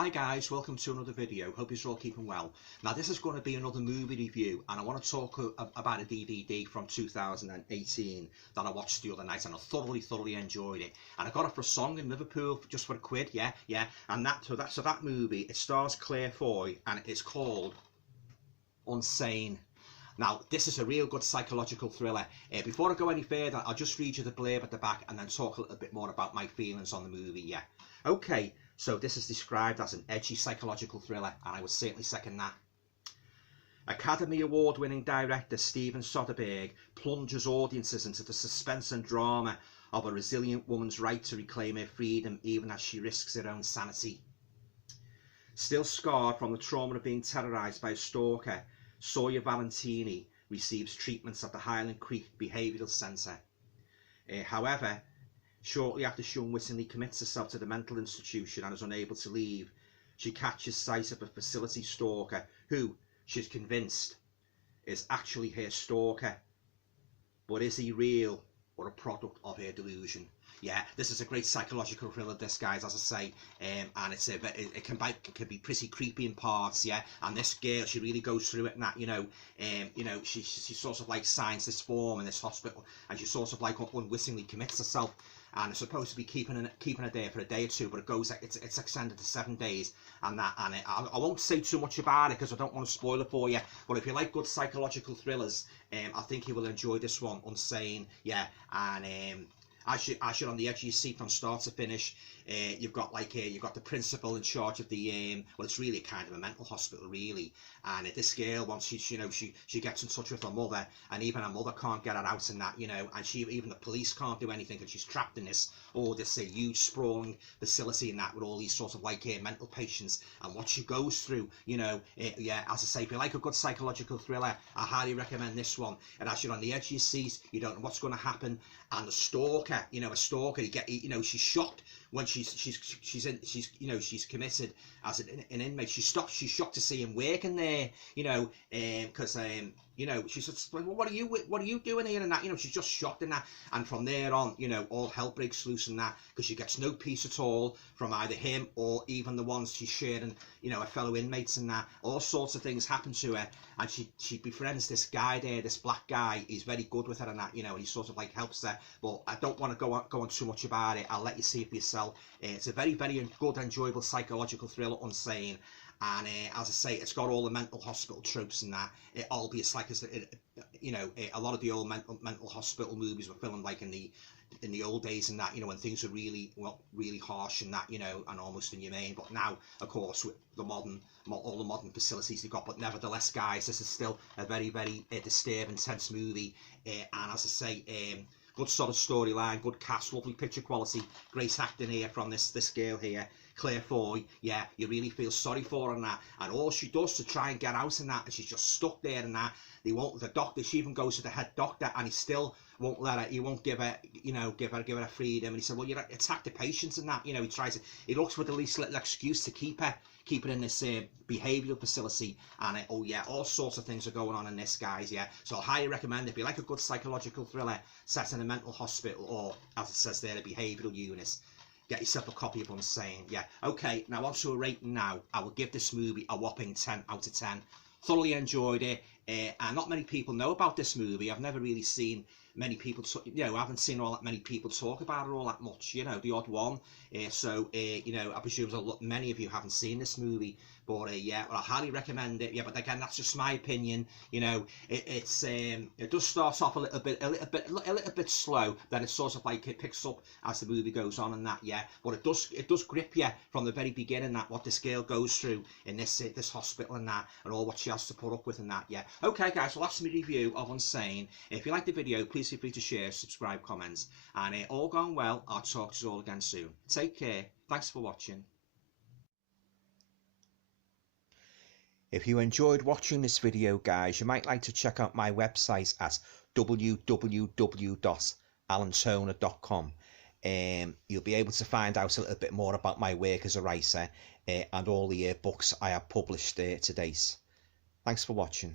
Hi guys, welcome to another video. Hope you're all keeping well. Now this is going to be another movie review and I want to talk about a DVD from 2018 that I watched the other night and I thoroughly enjoyed it. And I got it for a song in Liverpool just for a quid, yeah. And that movie, it stars Claire Foy and it's called Unsane. Now, this is a real good psychological thriller. Before I go any further, I'll just read you the blurb at the back and then talk a little bit more about my feelings on the movie, yeah. Okay, so this is described as an edgy psychological thriller, and I would certainly second that. Academy Award-winning director Steven Soderbergh plunges audiences into the suspense and drama of a resilient woman's right to reclaim her freedom even as she risks her own sanity. Still scarred from the trauma of being terrorised by a stalker, Sawyer Valentini receives treatments at the Highland Creek Behavioural Centre. However, shortly after she unwittingly commits herself to the mental institution and is unable to leave, she catches sight of a facility stalker who, she's convinced, is actually her stalker. But is he real or a product of her delusion? Yeah, this is a great psychological thriller, this, guys, as I say, and it can be pretty creepy in parts, yeah. And this girl, she really goes through it, and that, she sort of like signs this form in this hospital, and she sort of like unwittingly commits herself, and it's supposed to be keeping her there for a day or two, but it's extended to 7 days, and I won't say too much about it because I don't want to spoil it for you. But if you like good psychological thrillers, I think you will enjoy this one, Unsane, yeah. And as you're on the edge of your seat from start to finish, you've got the principal in charge of the well, it's really kind of a mental hospital, really. And this girl, once she gets in touch with her mother, and even her mother can't get her out, and that, and even the police can't do anything, and she's trapped in this huge sprawling facility and that, with all these sort of mental patients, and what she goes through, yeah. As I say, if you like a good psychological thriller, I highly recommend this one. And as you're on the edge of your seat, you don't know what's going to happen, and the stalker, she's shocked when she's committed as an inmate. She's shocked to see him working there, because she says, well, what are you doing here, and that, she's just shocked in that. And from there on, all hell breaks loose in that, because she gets no peace at all from either him or even the ones she's sharing, her fellow inmates, and that. All sorts of things happen to her, and she befriends this guy there, this black guy. He's very good with her and that, and he sort of helps her. But I don't want to go on too much about it. I'll let you see it for yourself. It's a very good, enjoyable psychological thriller, Unsane. And as I say, it's got all the mental hospital tropes in that. Albeit a lot of the old mental hospital movies were filmed in the old days and that, when things were really harsh and that, and almost inhumane. But now, of course, with all the modern facilities they've got. But nevertheless, guys, this is still a very disturbing, intense movie. And as I say, good sort of storyline, good cast, lovely picture quality, great acting here from this girl here, Claire Foy. Yeah, you really feel sorry for her and that, and all she does to try and get out in that, and she's just stuck there and that. The doctor, she even goes to the head doctor, and he still won't let her. He won't give her, give her freedom. And he said, well, you attack the patients and that. He looks for the least little excuse to keep her in this behavioural facility. And all sorts of things are going on in this, guys. Yeah, so I highly recommend, if you like a good psychological thriller set in a mental hospital, or as it says there, a behavioural unit, get yourself a copy of Unsane. Yeah. Okay, now on to a rating now. I will give this movie a whopping 10 out of 10. Thoroughly enjoyed it, and not many people know about this movie. I've never really seen many people, I haven't seen all that many people talk about it all that much, the odd one. I presume many of you haven't seen this movie, but yeah, well, I highly recommend it. Yeah, but again, that's just my opinion. It does start off a little bit slow, then it sort of it picks up as the movie goes on and that, yeah. But it does grip you from the very beginning, that what this girl goes through in this hospital and that, and all what she has to put up with and that, yeah. Okay, guys, well, that's my review of Unsane. If you like the video, please feel free to share, subscribe, comments, and all gone well, I'll talk to you all again soon. Take care. Thanks for watching. If you enjoyed watching this video, guys, you might like to check out my website at www.alantoner.com. You'll be able to find out a little bit more about my work as a writer and all the books I have published to date. Thanks for watching.